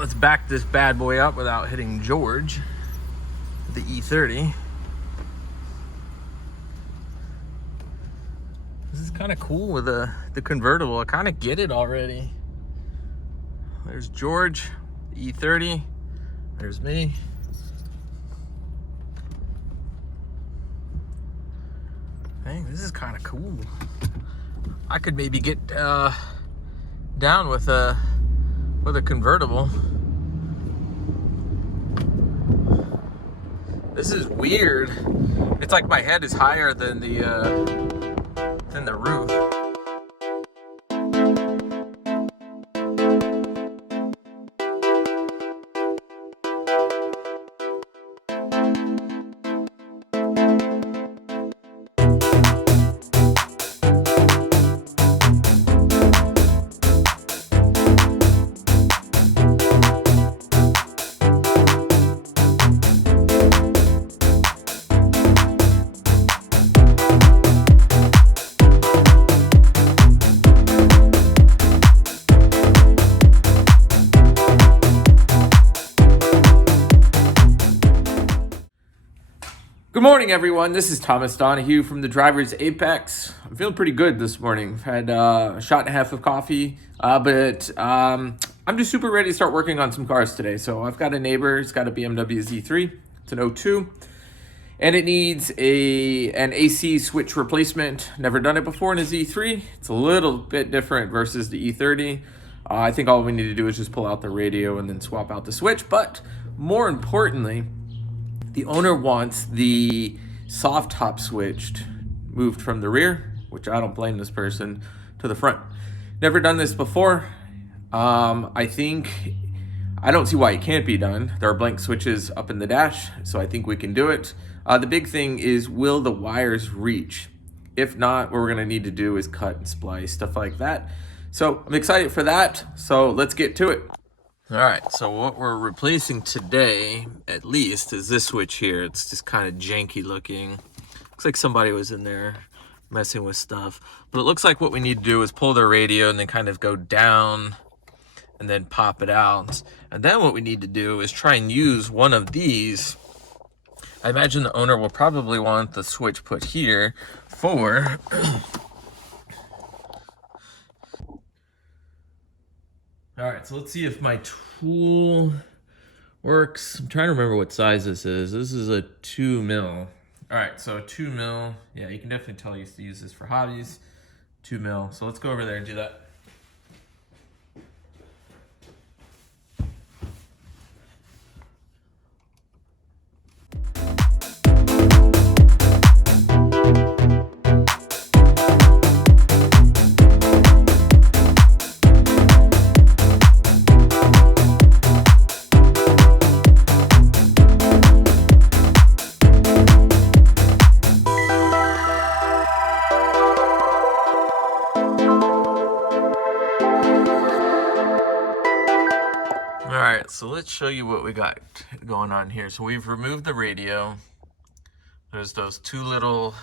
let's back this bad boy up without hitting George. The E30. This is kind of cool with the convertible. I kind of get it already. There's George, the E30. There's me. Hey, this is kind of cool. I could maybe get down with a convertible. This is weird. It's like my head is higher than the roof. Good morning, everyone. This is Thomas Donahue from the Driver's Apex. I'm feeling pretty good this morning. I've had a shot and a half of coffee, but I'm just super ready to start working on some cars today. So I've got a neighbor. He's got a BMW Z3. It's an 02, and it needs an AC switch replacement. Never done it before in a Z3. It's a little bit different versus the E30. I think all we need to do is just pull out the radio and then swap out the switch. But more importantly, the owner wants the soft top switched moved from the rear, which I don't blame this person, to the front. Never done this before. I don't see why it can't be done. There are blank switches up in the dash, so I think we can do it. The big thing is, will the wires reach? If not, what we're gonna need to do is cut and splice, stuff like that. So I'm excited for that, so let's get to it. All right, so what we're replacing today, at least, is this switch here. It's just kind of janky looking. Looks like somebody was in there messing with stuff. But it looks like what we need to do is pull the radio and then kind of go down and then pop it out. And then what we need to do is try and use one of these. I imagine the owner will probably want the switch put here for all right, so let's see if my tool works. I'm trying to remember what size this is. This is a 2 mil. All right, so 2 mil. Yeah, you can definitely tell I used to use this for hobbies. 2 mil. So let's go over there and do that. So let's show you what we got going on here. So we've removed the radio. There's those two little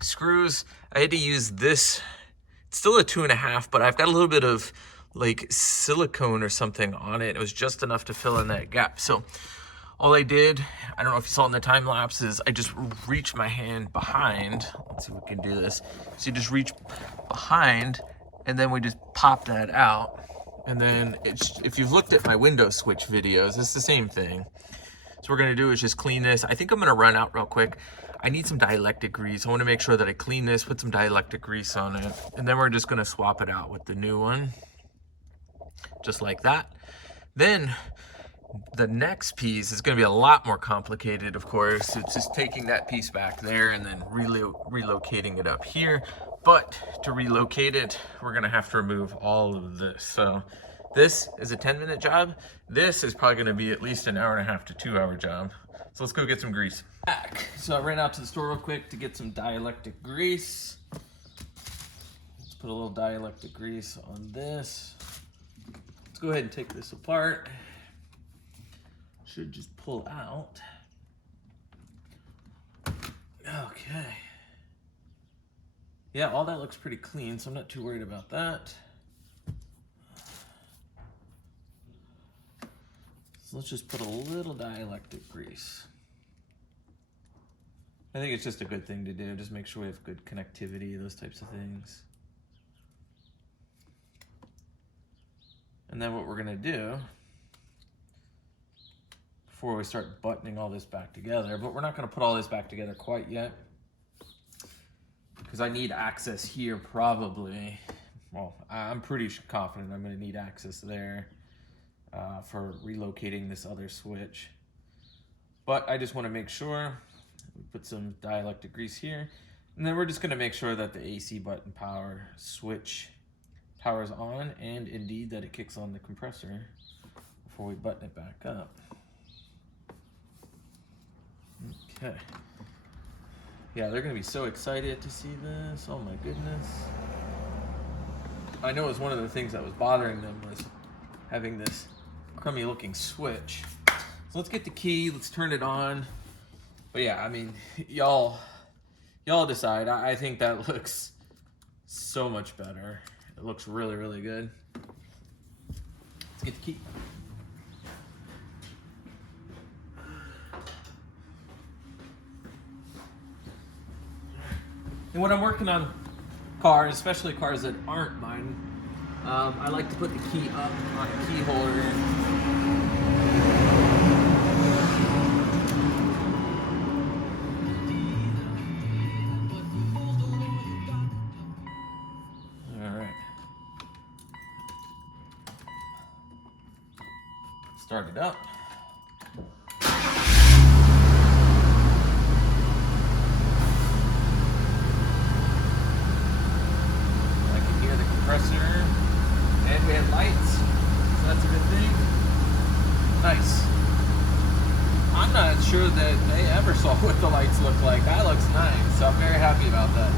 screws. I had to use this. It's still a 2.5, but I've got a little bit of like silicone or something on it. It was just enough to fill in that gap. So all I did, I don't know if you saw in the time lapse, is I just reached my hand behind. Let's see if we can do this. So you just reach behind and then we just pop that out. And then if you've looked at my window switch videos, it's the same thing. So what we're gonna do is just clean this. I think I'm gonna run out real quick. I need some dielectric grease. I wanna make sure that I clean this, put some dielectric grease on it, and then we're just gonna swap it out with the new one, just like that. Then the next piece is gonna be a lot more complicated, of course. It's just taking that piece back there and then relocating it up here. But to relocate it, we're gonna have to remove all of this. So this is a 10-minute job. This is probably gonna be at least an 1.5 to 2 hour job. So let's go get some grease. So I ran out to the store real quick to get some dielectric grease. Let's put a little dielectric grease on this. Let's go ahead and take this apart. Should just pull out. Okay. Yeah, all that looks pretty clean, so I'm not too worried about that. So let's just put a little dielectric grease. I think it's just a good thing to do. Just make sure we have good connectivity, those types of things. And then what we're gonna do, before we start buttoning all this back together, but we're not gonna put all this back together quite yet, because I need access here probably. Well, I'm pretty confident I'm gonna need access there for relocating this other switch. But I just wanna make sure we put some dielectric grease here, and then we're just gonna make sure that the AC button power switch powers on, and indeed that it kicks on the compressor before we button it back up. Okay. Yeah, they're gonna be so excited to see this. Oh my goodness. I know it was one of the things that was bothering them was having this crummy looking switch. So let's get the key, let's turn it on. But yeah, I mean, y'all decide. I think that looks so much better. It looks really, really good. Let's get the key. And when I'm working on cars, especially cars that aren't mine, I like to put the key up on a key holder. Start it up. I can hear the compressor, and we have lights, so that's a good thing. Nice. I'm not sure that they ever saw what the lights look like. That looks nice, so I'm very happy about that.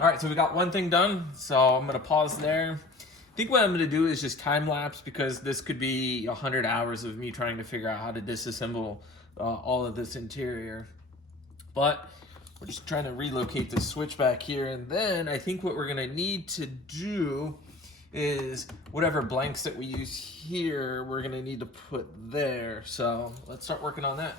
All right, so we got one thing done, so I'm gonna pause there. I think what I'm gonna do is just time lapse, because this could be 100 hours of me trying to figure out how to disassemble all of this interior. But we're just trying to relocate this switch back here, and then I think what we're gonna need to do is whatever blanks that we use here, we're gonna need to put there. So let's start working on that.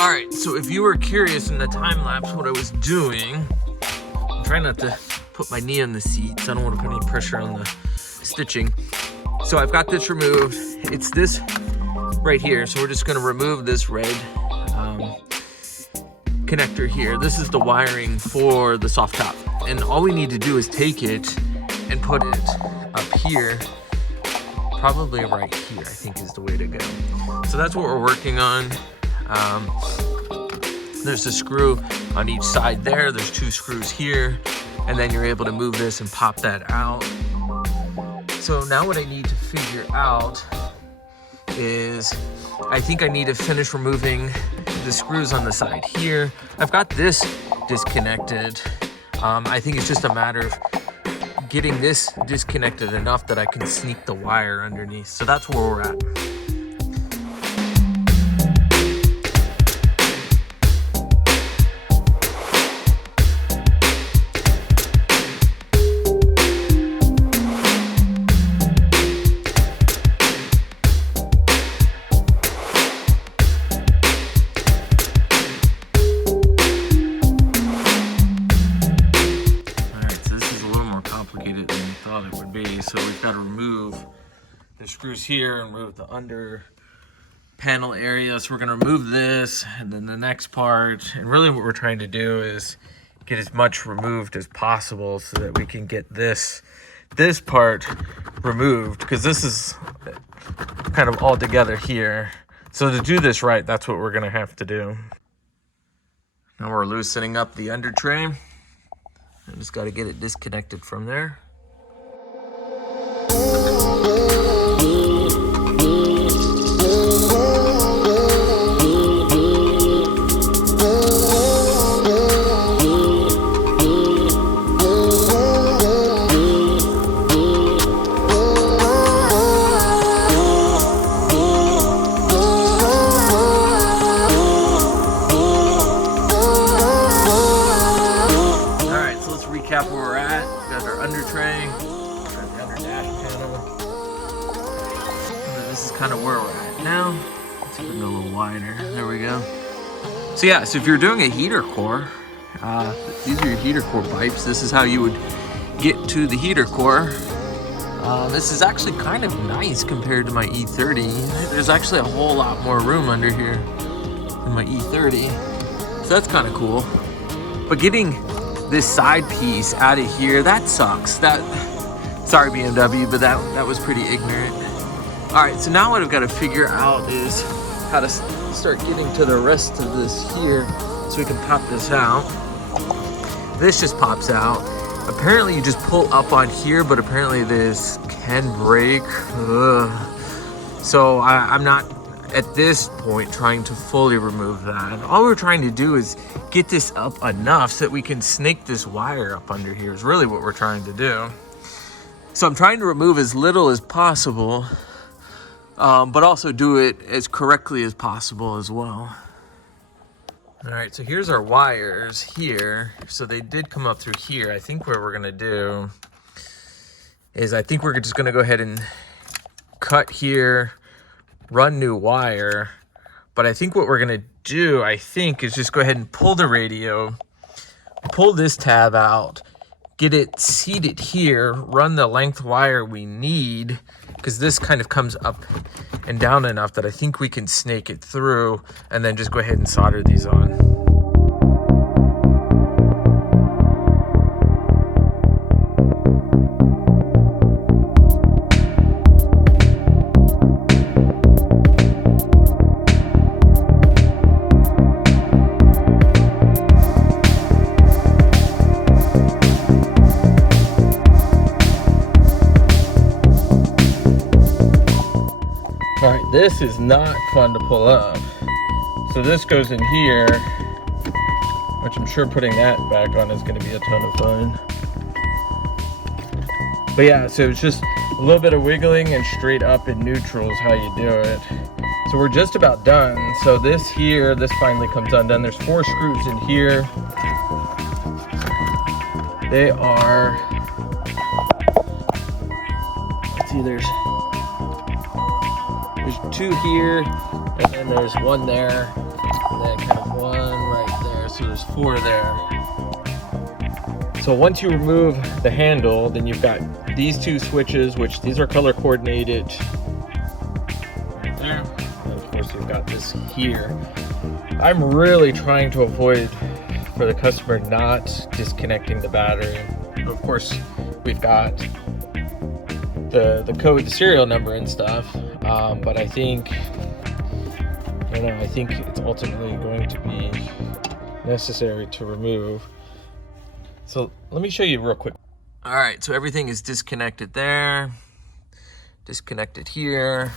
Alright, so if you were curious in the time lapse what I was doing, I'm trying not to put my knee on the seat, so I don't want to put any pressure on the stitching. So I've got this removed. It's this right here, so we're just going to remove this red connector here. This is the wiring for the soft top, and all we need to do is take it and put it up here, probably right here, I think is the way to go. So that's what we're working on. There's a screw on each side there, there's 2 screws here, and then you're able to move this and pop that out. So now what I need to figure out is, I think I need to finish removing the screws on the side here. I've got this disconnected. I think it's just a matter of getting this disconnected enough that I can sneak the wire underneath. So that's where we're at. So we've got to remove the screws here and remove the under panel area. So we're going to remove this, and then the next part. And really what we're trying to do is get as much removed as possible so that we can get this part removed, because this is kind of all together here. So to do this right, that's what we're going to have to do. Now we're loosening up the under tray. I just got to get it disconnected from there. So yeah, so if you're doing a heater core, these are your heater core pipes. This is how you would get to the heater core. This is actually kind of nice compared to my E30. There's actually a whole lot more room under here than my E30. So that's kind of cool. But getting this side piece out of here, that sucks. Sorry BMW, but that was pretty ignorant. All right, so now what I've got to figure out is how to start getting to the rest of this here so we can pop this out. This just pops out. Apparently you just pull up on here, but apparently this can break. Ugh. So I'm not at this point trying to fully remove that. All we're trying to do is get this up enough so that we can snake this wire up under here is really what we're trying to do. So I'm trying to remove as little as possible, but also do it as correctly as possible as well. All right, so here's our wires here. So they did come up through here. I think what we're gonna do is I think we're just gonna go ahead and cut here, run new wire. But I think what we're gonna do, I think, is just go ahead and pull the radio, pull this tab out, get it seated here, run the length wire we need, because this kind of comes up and down enough that I think we can snake it through, and then just go ahead and solder these on. All right, this is not fun to pull up. So this goes in here, which I'm sure putting that back on is gonna be a ton of fun. But yeah, so it's just a little bit of wiggling and straight up in neutral is how you do it. So we're just about done. So this here, this finally comes undone. There's 4 screws in here. They are, let's see, there's 2 here, and then there's 1 there, and then kind of 1 right there, so there's 4 there. So once you remove the handle, then you've got these 2 switches, which these are color coordinated right there, and of course you've got this here. I'm really trying to avoid for the customer not disconnecting the battery. Of course, we've got the code, the serial number and stuff. But I think, I think it's ultimately going to be necessary to remove. So let me show you real quick. All right, so everything is disconnected there, disconnected here,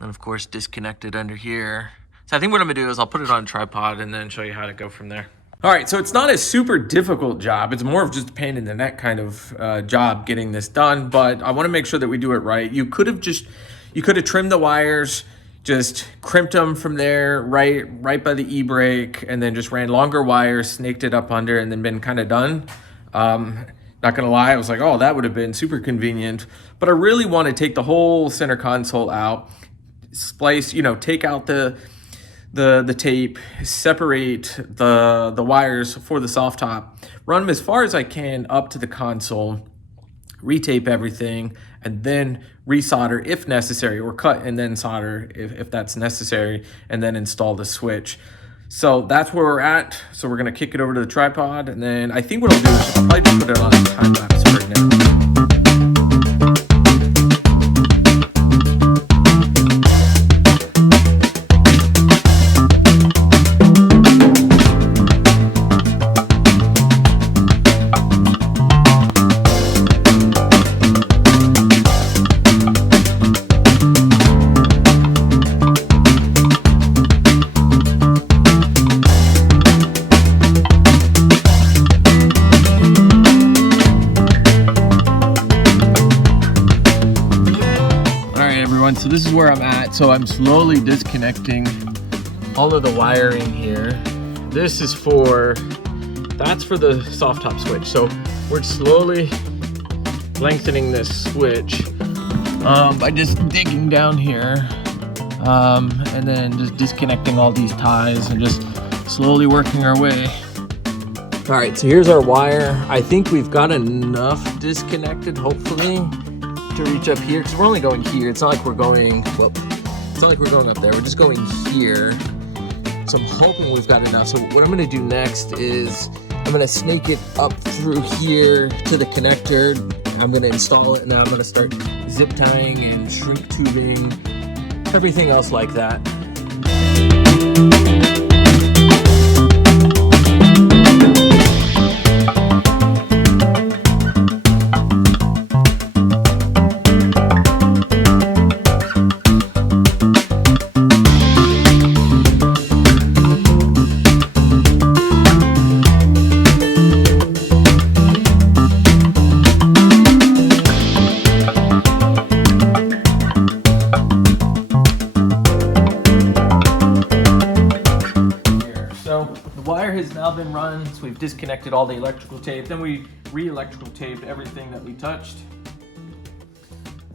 and of course disconnected under here. So I think what I'm gonna do is I'll put it on a tripod and then show you how to go from there. All right, so it's not a super difficult job. It's more of just a pain in the neck kind of job getting this done, but I wanna make sure that we do it right. You could have trimmed the wires, just crimped them from there, right by the e-brake, and then just ran longer wires, snaked it up under, and then been kind of done. Not gonna lie, I was like, oh, that would have been super convenient. But I really want to take the whole center console out, splice, take out the tape, separate the wires for the soft top, run them as far as I can up to the console, retape everything, and then resolder if necessary, or cut and then solder if that's necessary, and then install the switch. So that's where we're at. So we're gonna kick it over to the tripod, and then I think what I'll do is probably just put it on time lapse for now. So this is where I'm at. So I'm slowly disconnecting all of the wiring here. This is that's for the soft top switch. So we're slowly lengthening this switch by just digging down here and then just disconnecting all these ties and just Slowly working our way. All right, so here's our wire. I think we've got enough disconnected, hopefully, to reach up here, because we're only going here. It's not like we're going, well, it's not like we're going up there. We're just going here. So I'm hoping we've got enough. So what I'm gonna do next is I'm gonna snake it up through here to the connector. I'm gonna install it, and then I'm gonna start zip tying and shrink tubing, everything else like that. Has now been run, so we've disconnected all the electrical tape, then we re-electrical taped everything that we touched.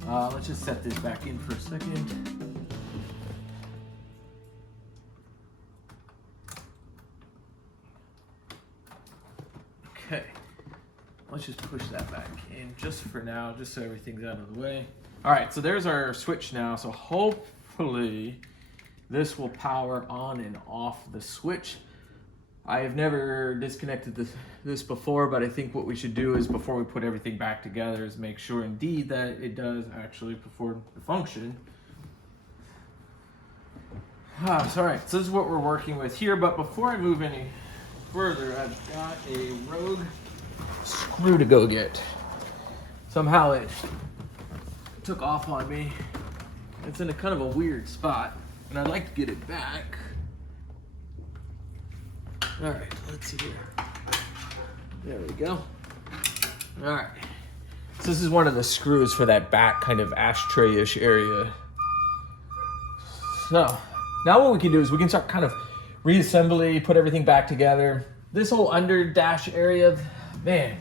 Let's just set this back in for a second. Okay, let's just push that back in just for now, just so everything's out of the way. All right, so there's our switch now, so hopefully this will power on and off the switch. I have never disconnected this before, but I think what we should do is, before we put everything back together, is make sure indeed that it does actually perform the function. All right, so this is what we're working with here, but before I move any further, I've got a rogue screw to go get. Somehow it took off on me. It's in a kind of a weird spot, and I'd like to get it back. All right, let's see here. There we go. All right. So this is one of the screws for that back kind of ashtray-ish area. So now what we can do is we can start kind of reassembly, put everything back together. This whole under dash area, man,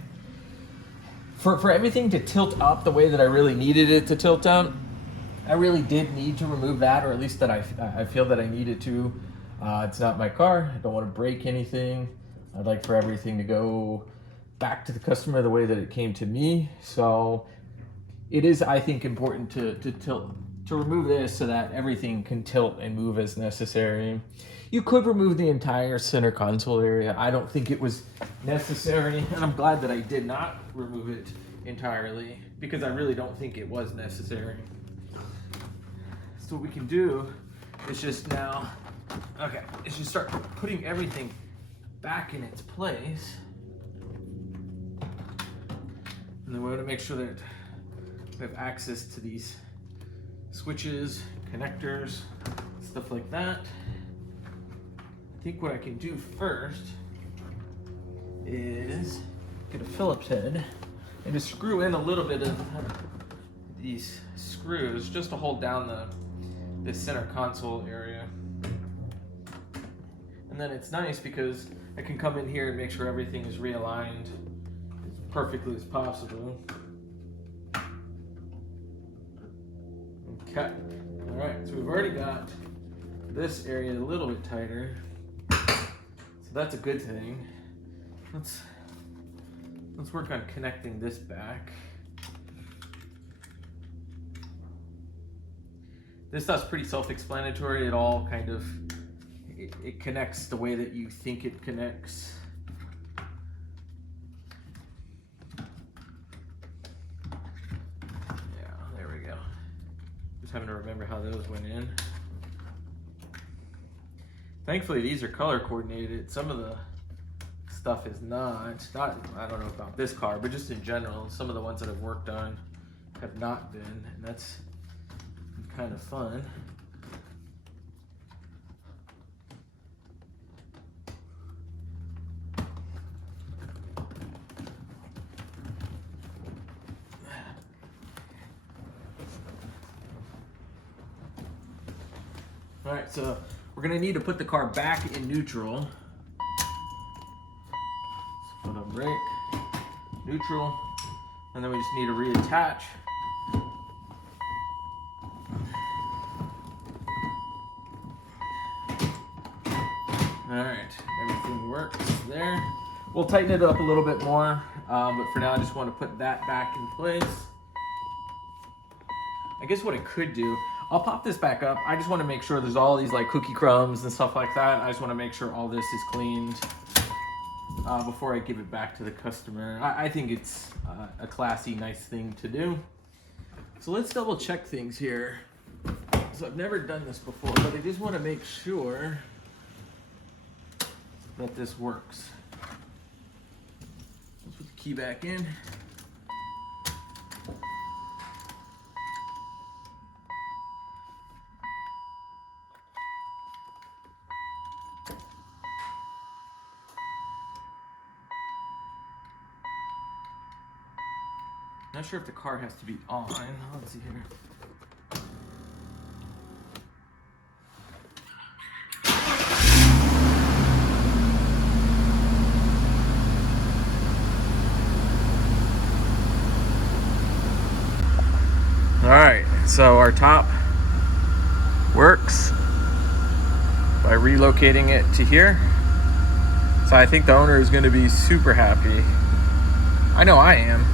for everything to tilt up the way that I really needed it to tilt up, I really did need to remove that, or at least that I feel that I needed to. It's not my car. I don't want to break anything. I'd like for everything to go back to the customer the way that it came to me. So it is, I think, important to remove this so that everything can tilt and move as necessary. You could remove the entire center console area. I don't think it was necessary, and I'm glad that I did not remove it entirely, because I really don't think it was necessary. So what we can do is just now, okay, is just start putting everything back in its place. And then we want to make sure that we have access to these switches, connectors, stuff like that. I think what I can do first is get a Phillips head and just screw in a little bit of these screws just to hold down the center console area. And then it's nice because I can come in here and make sure everything is realigned as perfectly as possible. Okay, all right, so we've already got this area a little bit tighter, so that's a good thing. Let's work on connecting this back. This stuff's pretty self-explanatory. It all kind of, it connects the way that you think it connects. Yeah, there we go. Just having to remember how those went in. Thankfully, these are color coordinated. Some of the stuff is not, I don't know about this car, but just in general, some of the ones that I've worked on have not been, and that's kind of fun. All right, so we're gonna need to put the car back in neutral. Put on brake, neutral, and then we just need to reattach. All right, everything works there. We'll tighten it up a little bit more, but for now I just want to put that back in place. I guess what I could do, I'll pop this back up. I just want to make sure there's all these like cookie crumbs and stuff like that. I just want to make sure all this is cleaned before I give it back to the customer. I think it's a classy, nice thing to do. So let's double check things here. So I've never done this before, but I just want to make sure that this works. Let's put the key back in. Not sure if the car has to be on. Let's see here. All right, so our top works by relocating it to here. So I think the owner is going to be super happy. I know I am.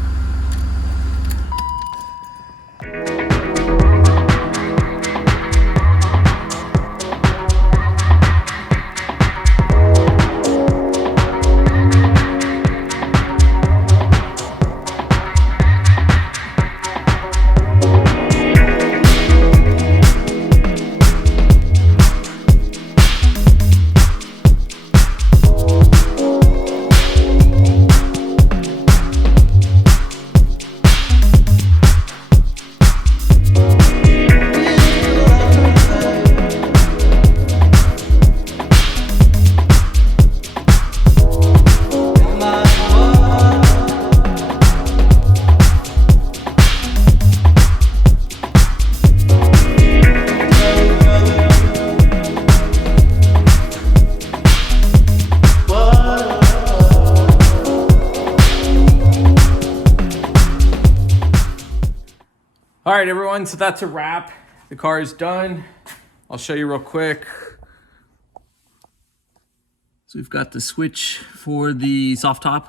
All right, everyone, so that's a wrap. The car is done. I'll show you real quick. So we've got the switch for the soft top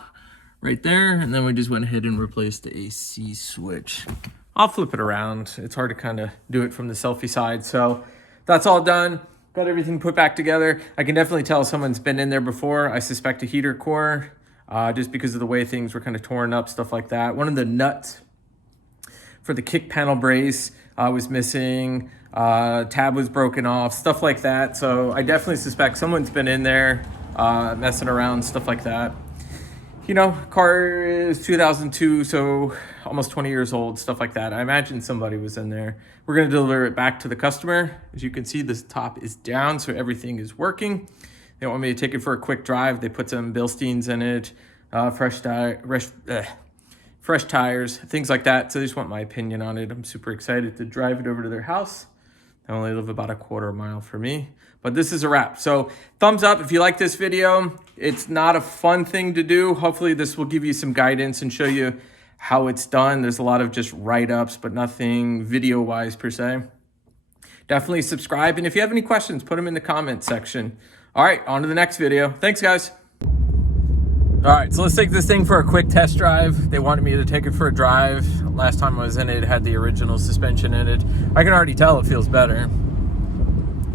right there, and then we just went ahead and replaced the AC switch. I'll flip it around. It's hard to kind of do it from the selfie side. So that's all done. Got everything put back together. I can definitely tell someone's been in there before. I suspect a heater core, just because of the way things were kind of torn up, stuff like that. One of the nuts for the kick panel brace was missing. Tab was broken off, stuff like that. So I definitely suspect someone's been in there messing around, stuff like that. You know, car is 2002, so almost 20 years old, stuff like that. I imagine somebody was in there. We're gonna deliver it back to the customer. As you can see, this top is down, so everything is working. They want me to take it for a quick drive. They put some Bilsteins in it, fresh tires, things like that. So they just want my opinion on it. I'm super excited to drive it over to their house. They only live about a quarter mile from me. But this is a wrap. So thumbs up if you like this video. It's not a fun thing to do. Hopefully this will give you some guidance and show you how it's done. There's a lot of just write-ups, but nothing video-wise per se. Definitely subscribe. And if you have any questions, put them in the comment section. All right, on to the next video. Thanks, guys. All right, so let's take this thing for a quick test drive. They wanted me to take it for a drive. Last time I was in it, it had the original suspension in it. I can already tell it feels better.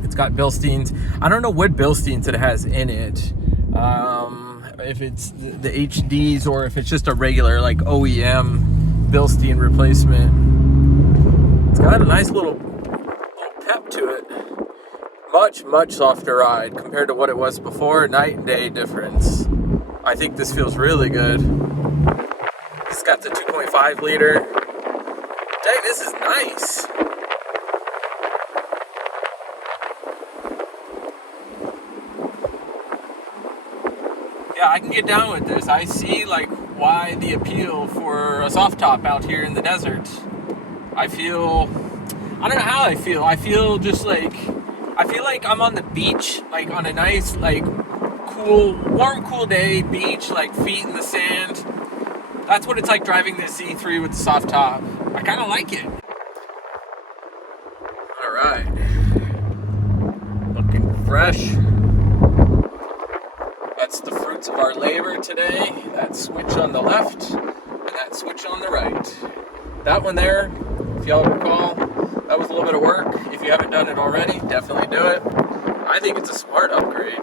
It's got Bilsteins. I don't know what Bilsteins it has in it. If it's the HDs or if it's just a regular like OEM Bilstein replacement. It's got a nice little pep to it. Much softer ride compared to what it was before. Night and day difference. I think this feels really good. It's got the 2.5 liter. Dang, this is nice. Yeah, I can get down with this. I see like why the appeal for a soft top out here in the desert. I don't know how I feel. I feel like I'm on the beach, like on a nice, like warm, cool day, beach, like feet in the sand. That's what it's like driving this Z3 with the soft top. I kind of like it. All right. Looking fresh. That's the fruits of our labor today. That switch on the left and that switch on the right. That one there, if y'all recall, that was a little bit of work. If you haven't done it already, definitely do it. I think it's a smart upgrade.